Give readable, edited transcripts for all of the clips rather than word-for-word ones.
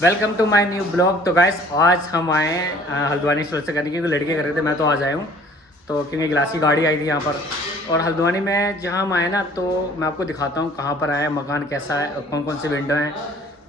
Welcome to my new blog. तो guys आज हम आए हैं हल्द्वानी स्टोर से करने, क्योंकि लड़के कर रहे थे, मैं तो आज आया हूँ। तो क्योंकि गिलास की गाड़ी आई थी यहाँ पर, और हल्द्वानी में जहाँ हम आए ना, तो मैं आपको दिखाता हूँ कहाँ पर आया है, मकान कैसा है, कौन कौन से विंडो हैं,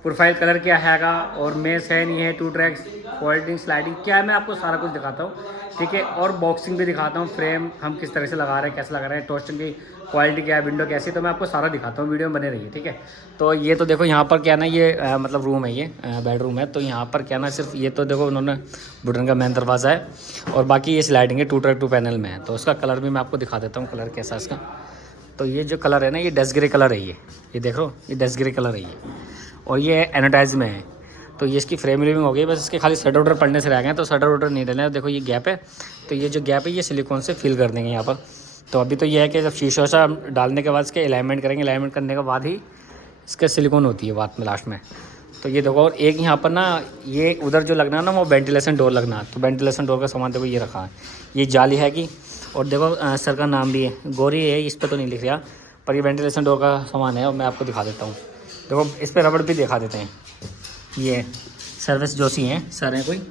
प्रोफाइल कलर क्या हैगा, और मेस है नहीं है, 2 ट्रैक्स, फोल्डिंग स्लाइडिंग क्या है, मैं आपको सारा कुछ दिखाता हूँ। ठीक है, और बॉक्सिंग भी दिखाता हूँ, फ्रेम हम किस तरह से लगा रहे हैं, कैसे लगा रहे हैं, टोस्टिंग की क्वालिटी क्या है, विंडो कैसी है, तो मैं आपको सारा दिखाता हूँ, वीडियो में बने रहिए। ठीक है, तो ये तो देखो यहाँ पर क्या ना, ये मतलब रूम है, ये बेडरूम है। तो यहाँ पर क्या ना, सिर्फ ये तो देखो उन्होंने वुडन का मेन दरवाज़ा है, और बाकी ये स्लाइडिंग है, 2 ट्रैक 2 पैनल में है। तो उसका कलर भी मैं आपको दिखा देता हूँ, कलर कैसा है इसका। तो ये जो कलर है ना, ये डस्ट ग्रे कलर है, ये देख लो, ये डस्ट ग्रे कलर है ये, और ये एनाटाइज में है। तो ये इसकी फ्रेम रिविंग हो गई, बस इसके खाली शटर वटर पड़ने से रह गए, तो शटर वटर नहीं डले। देखो ये गैप है, तो ये जो गैप है ये सिलिकॉन से फिल कर देंगे यहाँ पर। तो अभी तो ये है कि जब शीशा सा डालने के बाद इसके अलाइनमेंट करेंगे, अलाइनमेंट करने के बाद ही इसका सिलिकॉन होती है बाद में, लास्ट में। तो ये देखो, और एक यहाँ पर ना, ये उधर जो लगना है ना, वो वेंटिलेशन डोर लगना है। तो वेंटिलेशन डोर का सामान देखो ये रखा है, ये जाली है कि, और देखो सर का नाम भी है, गौरी है, इस पर तो नहीं लिख रहा, पर ये वेंटिलेशन डोर का सामान है, और मैं आपको दिखा देता हूँ। देखो इस पर रबड़ भी दिखा देते हैं, ये सर्विस जोशी हैं, सर हैं कोई,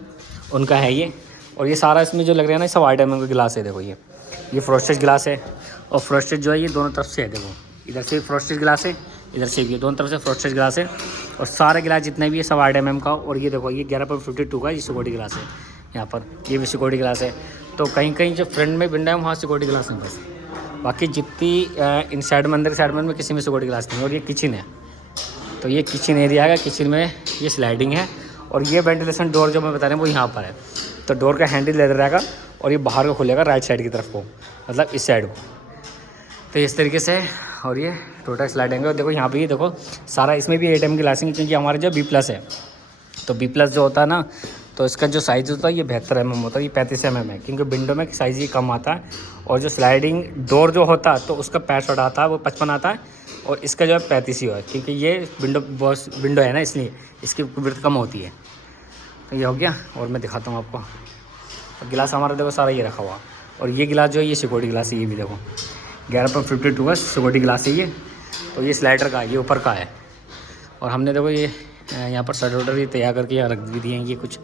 उनका है ये। और ये सारा इसमें जो लग रहा है ना, सब आइटम का गिलास है। देखो ये फ्रोस्टेड गिलास है, और फ्रोस्टेड जो है ये दोनों तरफ से है। देखो इधर से फ्रोस्टेड गिलास है, इधर से भी, दोनों तरफ से फ्रोस्टेड गिलास है, और सारे गिलास जितने भी है सब 8 mm का। और ये देखो ये 11.52 का ये सिक्योरिटी गिलास है, यहाँ पर ये भी सिक्योरिटी गिलास है। तो कहीं कहीं जो फ्रंट में विंडो है वहाँ सिक्योरिटी गिलास नहीं, बस बाकी जितनी इन साइड में, अंदर साइड में किसी में सिक्योरिटी गिलास नहीं। और ये किचन है, तो ये किचन एरिया है, किचन में ये स्लाइडिंग है, और ये वेंटिलेशन डोर जो मैं बता रहा हूँ वो यहाँ पर है। तो डोर का हैंडल लेदर रहेगा, और ये बाहर को खुलेगा राइट साइड की तरफ को, मतलब इस साइड को। तो इस तरीके से, और ये टोटल स्लाइडिंग है। और देखो यहाँ पे, देखो सारा इसमें भी 8 mm की ग्लासिंग, क्योंकि हमारे जो B+ है, तो B+ जो होता है ना, तो इसका जो साइज़ होता है ये 72 mm होता है, ये 35 mm है, क्योंकि विंडो में साइज़ ही कम आता है। और जो स्लाइडिंग डोर जो होता है, तो उसका 65 आता है, वो 55 आता है, और इसका जो है 35 ही है, क्योंकि ये विंडो बॉस विंडो है ना, इसलिए इसकी विड्थ कम होती है। तो ये हो गया, और मैं दिखाता हूँ आपको। और गिलास हमारा देखो सारा ये रखा हुआ, और ये गिलास जो है ये सिक्योरिटी गिलास है, ये भी देखो 11.52 का सिक्योरिटी गिलास है ये। तो ये स्लाइडर का, ये ऊपर का है। और हमने देखो ये यहाँ पर शटर वटर ये तैयार करके यहाँ रख भी दिए हैं ये कुछ।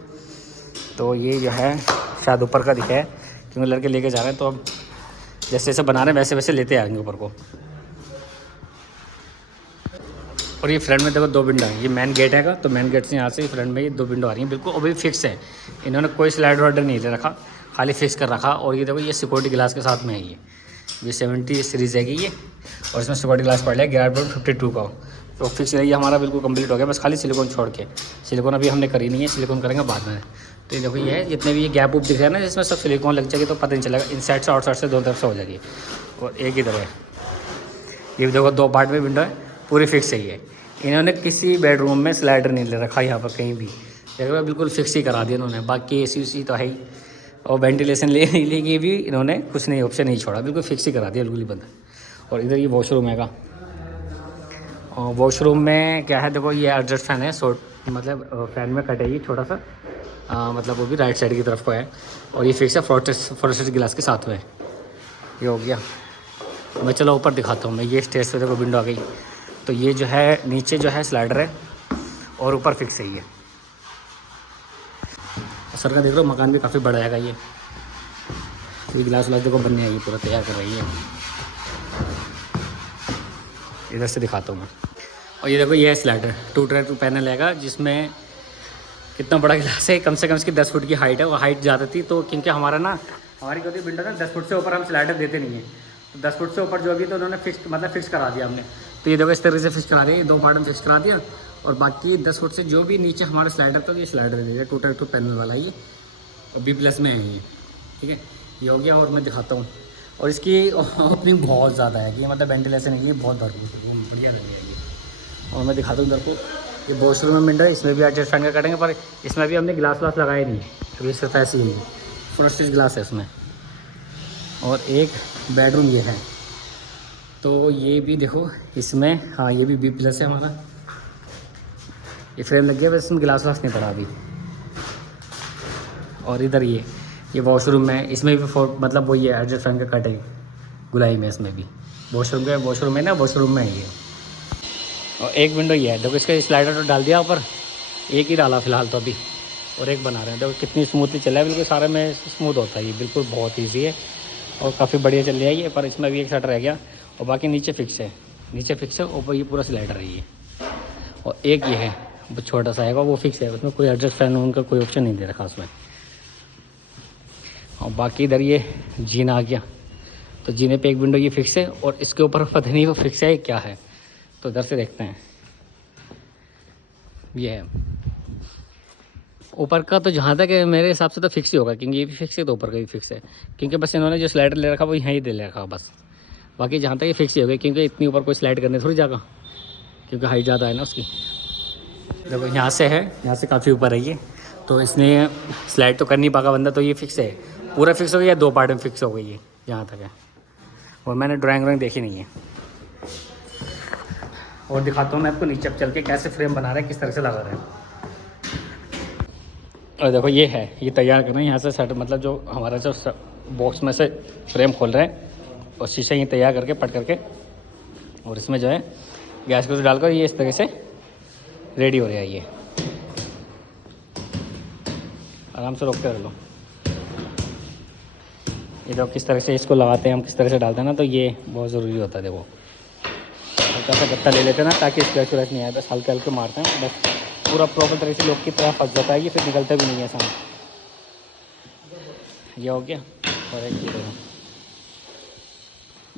तो ये जो है शायद ऊपर का दिखा है, क्योंकि लड़के लेके जा रहे हैं, तो अब जैसे जैसे बना रहे हैं वैसे वैसे लेते आएंगे ऊपर को। और ये फ्रंट में देखो 2 विंडो है, ये मेन गेट है का, तो मेन गेट से यहाँ से फ्रंट में ये 2 विंडो आ रही हैं, बिल्कुल अभी फिक्स है। इन्होंने कोई स्लाइड वाइडर नहीं ले रखा, खाली फिक्स कर रखा। और ये देखो ये सिक्योरिटी गिलास के साथ में है ये 70 सीरीज़ है ये, और इसमें सिक्योरिटी गिलास पड़ लिया 11.52 का। तो फिक्स है ये हमारा, बिल्कुल कंप्लीट हो गया, बस खाली सिलिकॉन छोड़ के। सिलिकॉन अभी हमने करी नहीं है, सिलिकॉन करेंगे बाद में। तो ये देखो ये है, जितने भी ये गैप वूप दिख रहे हैं ना, जिसमें सब सिलिकॉन लग जाएगी, तो पता नहीं चलेगा, इन साइड से आउट साइड से दोनों तरफ से हो जाएगी। और एक इधर है, ये भी देखो 2 पार्ट में विंडो है, पूरी फिक्स है ये। इन्होंने किसी बेडरूम में स्लाइडर नहीं ले रखा यहाँ पर कहीं भी, देख रहे हो, बिल्कुल फिक्स ही करा दिया इन्होंने। बाकी AC उसी तो है ही, और वेंटिलेशन लेने के भी इन्होंने कुछ नहीं, ऑप्शन नहीं छोड़ा, बिल्कुल फिक्स ही करा दिया, बिल्कुल ही बंद। और इधर ये वॉशरूम है, और वॉशरूम में क्या है, देखो ये एडजस्ट फैन है, शॉर्ट मतलब फैन में कट है ये छोटा सा, मतलब वो भी राइट साइड की तरफ को है। और ये फिक्स है फ्रोस्टेड गिलास के साथ में, ये हो गया। मैं चलो ऊपर दिखाता हूँ मैं, ये स्टेज पे देखो विंडो आ गई। तो ये जो है नीचे जो है स्लाइडर है, और ऊपर फिक्स है ये। सर का देख लो, मकान भी काफ़ी बड़ा है ये गिलास विलास देखो बनने आई पूरा तैयार कर रही है। इधर से दिखाता हूँ मैं। और ये देखो ये है स्लाइडर, 2 ट्रैक 2 पैनल है, जिसमें कितना बड़ा गिलास है, कम से कम इसकी 10 फुट की हाइट है। वो हाइट ज़्यादा थी, तो क्योंकि हमारा ना, हमारी जो विंडो ना 10 फुट से ऊपर हम स्लाइडर देते नहीं है, तो 10 फुट से ऊपर जो भी, तो उन्होंने फिक्स करा दिया हमने। तो ये देखो इस तरीके से फिक्स करा दिया, 2 पार्ट में फिक्स करा दिया। और बाकी 10 फुट से जो भी नीचे हमारा स्लाइडर था, तो ये स्लाइडर दे दिया, 2 ट्रैक 2 पैनल वाला ये, और B+ में है ये। ठीक है, ये हो गया। और मैं दिखाता हूँ, और इसकी ओपनिंग बहुत ज़्यादा है, कि मतलब वेंटिलेशन है, ये बहुत बढ़िया लग रही है ये। और मैं दिखाता हूँ इधर को, ये वॉशरूम में विंडो है, इसमें भी एडजस्ट फैन का कटेंगे, पर इसमें भी हमने गिलास व्लास लगाए नहीं, अभी सिर्फ ऐसे ही फ्रोस्टेड गिलास है इसमें। और एक बेडरूम ये है, तो ये भी देखो इसमें, हाँ ये भी B+ है हमारा, ये फ्रेम लग गया, बस इसमें गिलास व्लास नहीं पड़ा अभी। और इधर ये वॉशरूम में, इसमें भी मतलब वो ये एडजस्ट फैन का कट है गुलाई में, इसमें भी वॉशरूम में ना, वॉशरूम में है ये। और एक विंडो ये है, देखो इसका स्लाइडर तो डाल दिया ऊपर, एक ही डाला फ़िलहाल तो अभी, और एक बना रहे हैं। देखो कितनी स्मूथली चल रहा है, बिल्कुल सारे में स्मूथ होता है ये, बिल्कुल बहुत ईजी है और काफ़ी बढ़िया चल रहा है ये। पर इसमें भी एक सेट रह गया और बाकी नीचे फिक्स है, नीचे फिक्स है, ऊपर ये पूरा स्लाइडर है ये। और एक ये है वो छोटा सा आएगा, वो फिक्स है, उसमें कोई एडजस्ट फैन उनका कोई ऑप्शन नहीं दे रखा उसमें। और बाकी इधर ये जीना आ गया, तो जीने पे एक विंडो ये फिक्स है और इसके ऊपर पता नहीं वो फिक्स है क्या है, तो इधर से देखते हैं। ये है ऊपर का, तो जहाँ तक है मेरे हिसाब से तो फिक्स ही होगा, क्योंकि ये भी फिक्स है तो ऊपर का भी फिक्स है, क्योंकि बस इन्होंने जो स्लाइडर ले रखा वो यहीं दे रखा बस। बाकी जहाँ तक ये फिक्स ही होगा, क्योंकि इतनी ऊपर कोई स्लाइड करने थोड़ी जाएगा, क्योंकि हाइट ज़्यादा है ना उसकी। देखो यहाँ से है, यहाँ से काफ़ी ऊपर है ये, तो इसने स्लाइड तो कर नहीं पाएगा बंदा, तो ये फिक्स है, पूरा फिक्स हो गया, 2 पार्ट में फिक्स हो गई ये जहाँ तक है। और मैंने ड्राइंग देखी नहीं है। और दिखाता हूँ मैं आपको नीचे चल के कैसे फ्रेम बना रहे हैं, किस तरह से लगा रहे हैं। और देखो ये है, ये तैयार कर रहे हैं यहाँ से सेट, मतलब जो हमारा जो बॉक्स में से फ्रेम खोल रहे हैं और शीशा ये तैयार करके पट करके, और इसमें जो है गैस को डालकर ये इस तरह से रेडी हो रहा है। ये आराम से रोकते रह लो। ये देखो किस तरह से इसको लगाते हैं हम, किस तरह से डालते हैं ना, तो ये बहुत ज़रूरी होता है। देखो हल्का सा गत्ता ले लेते हैं ना, ताकि स्क्रैच व्रैच नहीं आए, बस हल्के हल्के मारते हैं, बस पूरा प्रॉपर तरह से लोग की तरह फंस जाता है ये, फिर निकलता भी नहीं है सामने। ये हो गया, और एक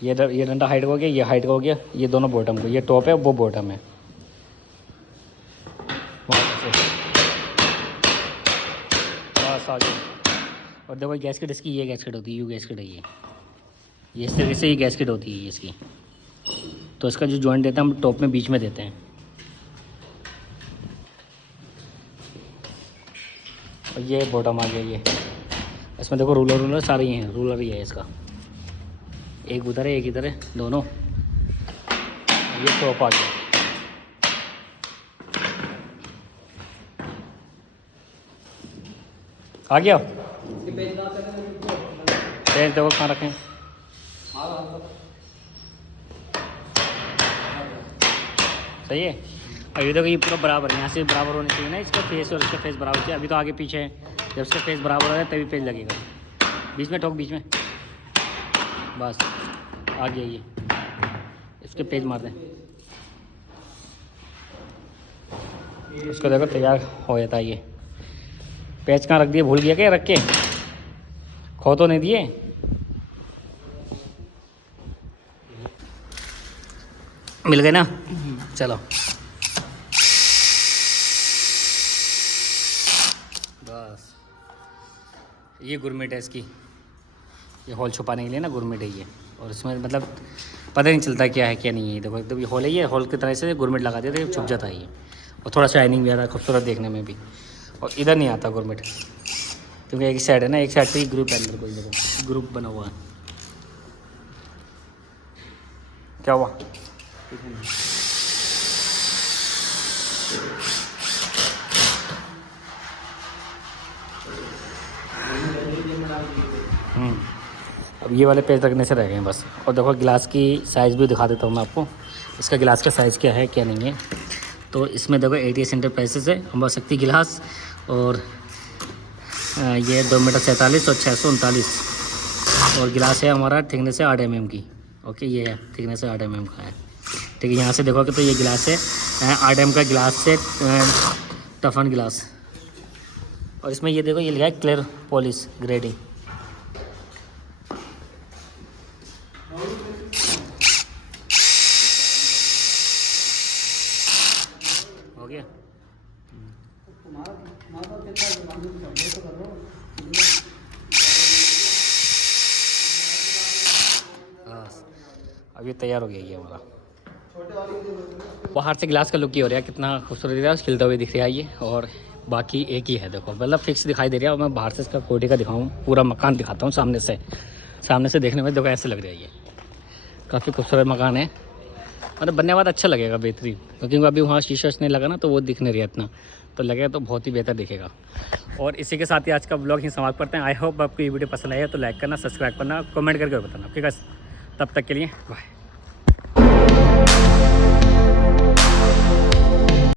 ये डंडा हाइट का हो गया, ये हाइट का हो गया, ये दोनों बॉटम को, ये टॉप है वो बॉटम है। बस आ गया। और देखो गैस किट इसकी, ये गैस किट होती है, यू गैस किट है ये इस तरीके से ये गैस किट होती है ये इसकी। तो इसका जो जॉइंट देते हैं हम टॉप में बीच में देते हैं। और ये बॉटम आ गया ये, इसमें देखो रूलर सारे ही हैं, रूलर ही है इसका, एक उधर है एक इधर है दोनों। ये टॉप आ गया। आ गया पेज देखो कहाँ रखें। सही है। और ये देखो ये पूरा बराबर है, यहाँ से बराबर होने चाहिए ना, इसका फेस और इसका फेस बराबर चाहिए। अभी तो आगे पीछे है, जब इसका फेस बराबर हो जाए तभी पेज लगेगा। बीच में ठोक, बीच में, बस आ गया ये, इसके पेज मार दें, उसको देखो तैयार हो जाता है ये। पेज कहाँ रख दिए, भूल गया क्या रख के, खो तो नहीं दिए। मिल गए ना, चलो बस। ये गुरमेट है इसकी, ये होल छुपाने के लिए ना गुरमेट है ये। और इसमें मतलब पता नहीं चलता क्या है क्या नहीं है। देखो एकदम ये होल है, ये होल की तरह से गुरमेट लगा देते छुप जाता है ये, और थोड़ा शाइनिंग भी आता है, खूबसूरत देखने में भी। और इधर नहीं आता गुरमेट, क्योंकि एक साइड है ना, एक साइड पे ही ग्रुप है अंदर, कोई देखो ग्रुप बना हुआ है। क्या हुआ, अब ये वाले पेज रखने से रह गए बस। और देखो गिलास की साइज़ भी दिखा देता हूँ मैं आपको, इसका गिलास का साइज़ क्या है क्या नहीं है। तो इसमें देखो 88 एंटरप्राइजेस है, अम्बा शक्ति गिलास, और ये 2 मीटर 47 और 639, और गिलास है हमारा थिकनेस है 8 mm की। ओके, ये है थिकनेस है 8 mm का है। ठीक है, यहाँ से देखोगे तो ये गिलास है 8 mm का गिलास से टफन गिलास। और इसमें ये देखो ये लिखा है क्लियर पॉलिश ग्रेडिंग। हो गया। अब ये तैयार हो गया ये हमारा। बाहर से गिलास का लुक ही हो रहा है, कितना खूबसूरत दिख रहा है, खिलता हुआ दिख रहा है ये। और बाकी एक ही है, देखो मतलब फिक्स दिखाई दे रहा है। और मैं बाहर से इसका कोठी का दिखाऊँ, पूरा मकान दिखाता हूँ सामने से। सामने से देखने में देखो ऐसे लग रहा है ये, काफ़ी खूबसूरत मकान है। मतलब बनने के बाद अच्छा लगेगा, बेहतरीन। क्योंकि अभी वहाँ शीशा नहीं लगा ना, तो वो दिख नहीं रहा इतना, तो लगेगा तो बहुत ही बेहतर दिखेगा। और इसी के साथ ही आज का ब्लॉग ही समाप्त करते हैं। आई होप आपको ये वीडियो पसंद आया तो लाइक करना, सब्सक्राइब करना, कमेंट करके बताना। ओके गाइस, तब तक के लिए बाय।